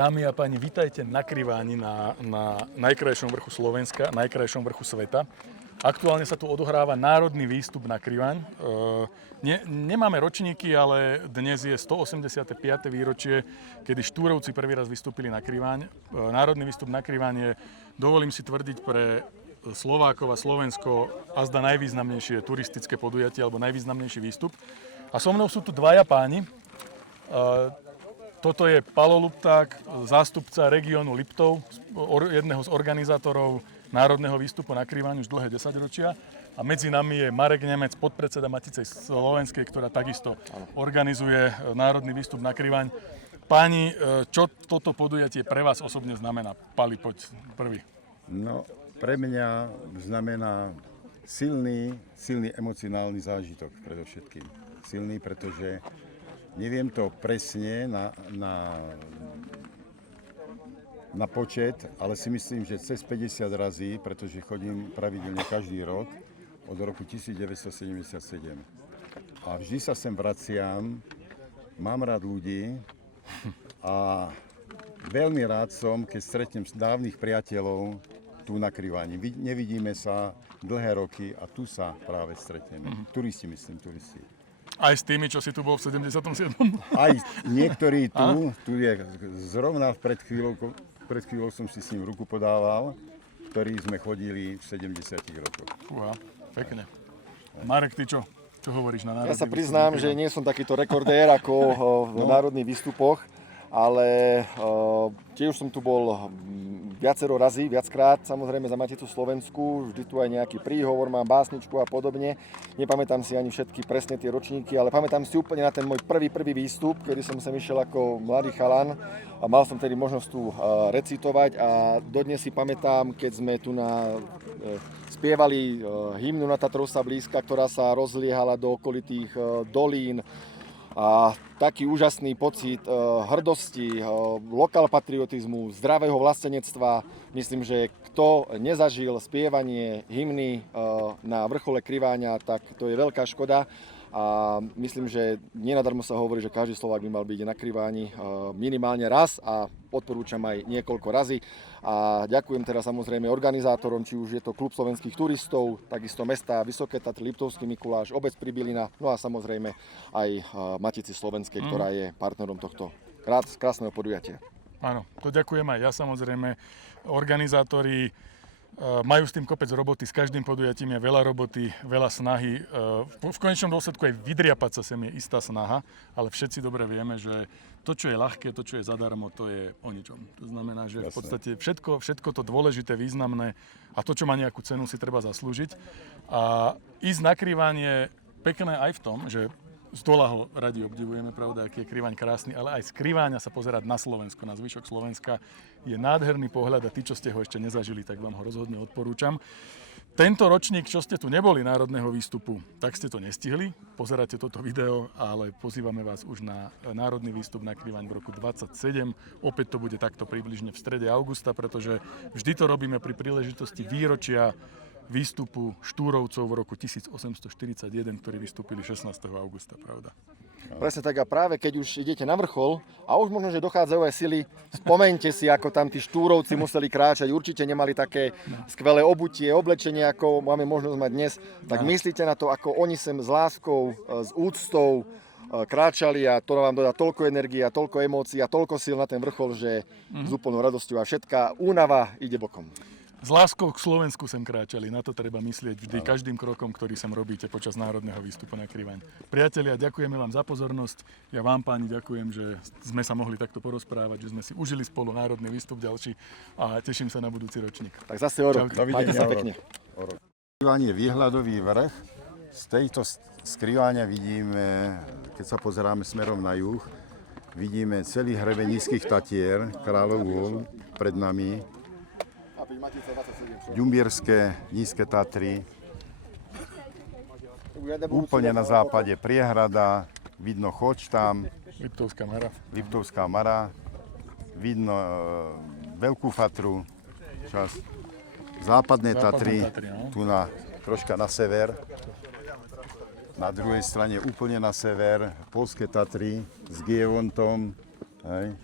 Dámy a páni, vítajte na Kriváni, na najkrajšom vrchu Slovenska, najkrajšom vrchu sveta. Aktuálne sa tu odohráva národný výstup na Kriváň. Nemáme ročníky, ale dnes je 185. výročie, kedy Štúrovci prvý raz vystúpili na Kriváň. Národný výstup na Kriváň je, dovolím si tvrdiť, pre Slovákov a Slovensko azda najvýznamnejšie turistické podujatie alebo najvýznamnejší výstup. A so mnou sú tu dvaja páni. Toto je Palo Lupták, zástupca regiónu Liptov, jedného z organizátorov národného výstupu na Kriváň už dlhé 10 ročia. A medzi nami je Marek Nemec, podpredseda Matice slovenskej, ktorá takisto organizuje národný výstup na Kriváň. Páni, čo toto podujatie pre vás osobne znamená? Pali, poď prvý. No, pre mňa znamená silný emocionálny zážitok predovšetkým. Silný, pretože neviem to presne na počet, ale si myslím, že cez 50 razy, pretože chodím pravidelne každý rok od roku 1977. A vždy sa sem vraciam, mám rád ľudí a veľmi rád som, keď stretnem dávnych priateľov tu na Kriváni. Nevidíme sa dlhé roky a tu sa práve stretneme. Turisti. Aj s tými, čo si tu bol v 77. Aj niektorí tu je zrovna pred chvíľou som si s ním ruku podával, ktorí sme chodili v 70 rokoch. Fúha, pekne. Marek, ty čo? Čo hovoríš na národný Ja sa priznám, že nie som takýto rekordér ako v národných výstupoch, ale tiež som tu bol viackrát, samozrejme za Maticu Slovensku, vždy tu aj nejaký príhovor, mám básničku a podobne. Nepamätám si ani všetky presne tie ročníky, ale pamätám si úplne na ten môj prvý výstup, kedy som sem išiel ako mladý chalan a mal som tedy možnosť tu recitovať a dodnes si pamätám, keď sme tu spievali hymnu Na Tatrov sa blízka, ktorá sa rozliehala do okolitých dolín. A taký úžasný pocit hrdosti, lokalpatriotizmu, zdravého vlastenectva. Myslím, že kto nezažil spievanie hymny na vrchole Kriváňa, tak to je veľká škoda. A myslím, že nenadarmo sa hovorí, že každý Slovák by mal byť na Kriváni minimálne raz a odporúčam aj niekoľko razy. A ďakujem teda samozrejme organizátorom, či už je to Klub slovenských turistov, takisto mesta Vysoké Tatry, Liptovský Mikuláš, obec Pribylina, no a samozrejme aj Matici slovenskej, ktorá je partnerom tohto krásneho podujatia. Áno, to ďakujem aj ja samozrejme. Organizátori majú s tým kopec roboty, s každým podujatím je veľa roboty, veľa snahy. V konečnom dôsledku aj vydriapať sa sem je istá snaha, ale všetci dobre vieme, že to, čo je ľahké, to, čo je zadarmo, to je o ničom. To znamená, že v podstate všetko to dôležité, významné a to, čo má nejakú cenu, si treba zaslúžiť. A ísť na Kriváň je pekné aj v tom, že z dola ho radi obdivujeme, pravda, aký je Kriváň krásny, ale aj z Kriváňa sa pozerať na Slovensko, na zvyšok Slovenska je nádherný pohľad a tí, čo ste ho ešte nezažili, tak vám ho rozhodne odporúčam. Tento ročník, čo ste tu neboli národného výstupu, tak ste to nestihli. Pozeráte toto video, ale pozývame vás už na národný výstup na Kriváň v roku 2027. Opäť to bude takto približne v strede augusta, pretože vždy to robíme pri príležitosti výročia výstupu Štúrovcov v roku 1841, ktorí vystúpili 16. augusta, pravda? Presne tak a práve keď už idete na vrchol a už možno, že dochádzajú aj sily, spomeňte si, ako tam tí Štúrovci museli kráčať, určite nemali také skvelé obutie, oblečenie, ako máme možnosť mať dnes, tak myslíte na to, ako oni sem s láskou, s úctou kráčali a to vám dodá toľko energie a toľko emócií a toľko síl na ten vrchol, že s úplnou radosťou a všetká únava ide bokom. S láskou k Slovensku sem kráčali, na to treba myslieť vždy, každým krokom, ktorý sem robíte počas národného výstupu na Kriváň. Priatelia, ďakujeme vám za pozornosť. Ja vám, páni, ďakujem, že sme sa mohli takto porozprávať, že sme si užili spolu národný výstup ďalší a teším sa na budúci ročník. Tak zase o rok. Majte sa pekne. Kriváň je výhľadový vrch. Z tejto Kriváňa vidíme, keď sa pozeráme smerom na juh, vidíme celý hrebeň Nízkych Tatier, Kráľov Hôl pred nami. Ďumbierské Nízke Tatry, úplne na západe priehrada, vidno Choč tam, Liptovská Mara, vidno Veľkú Fatru, západné Tatry, tu troška na sever, na druhej strane úplne na sever, Poľské Tatry s Gievontom, hej.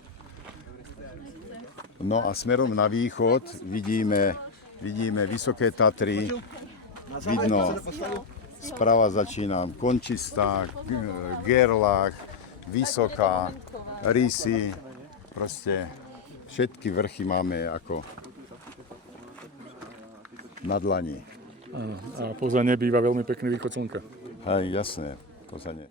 No a smerom na východ vidíme Vysoké Tatry, vidno, sprava začínam Končistá, Gerlach, Vysoká, Rysy, proste všetky vrchy máme ako na dlani. A poza ne býva veľmi pekný východ slnka. Hej, jasné, pozanie.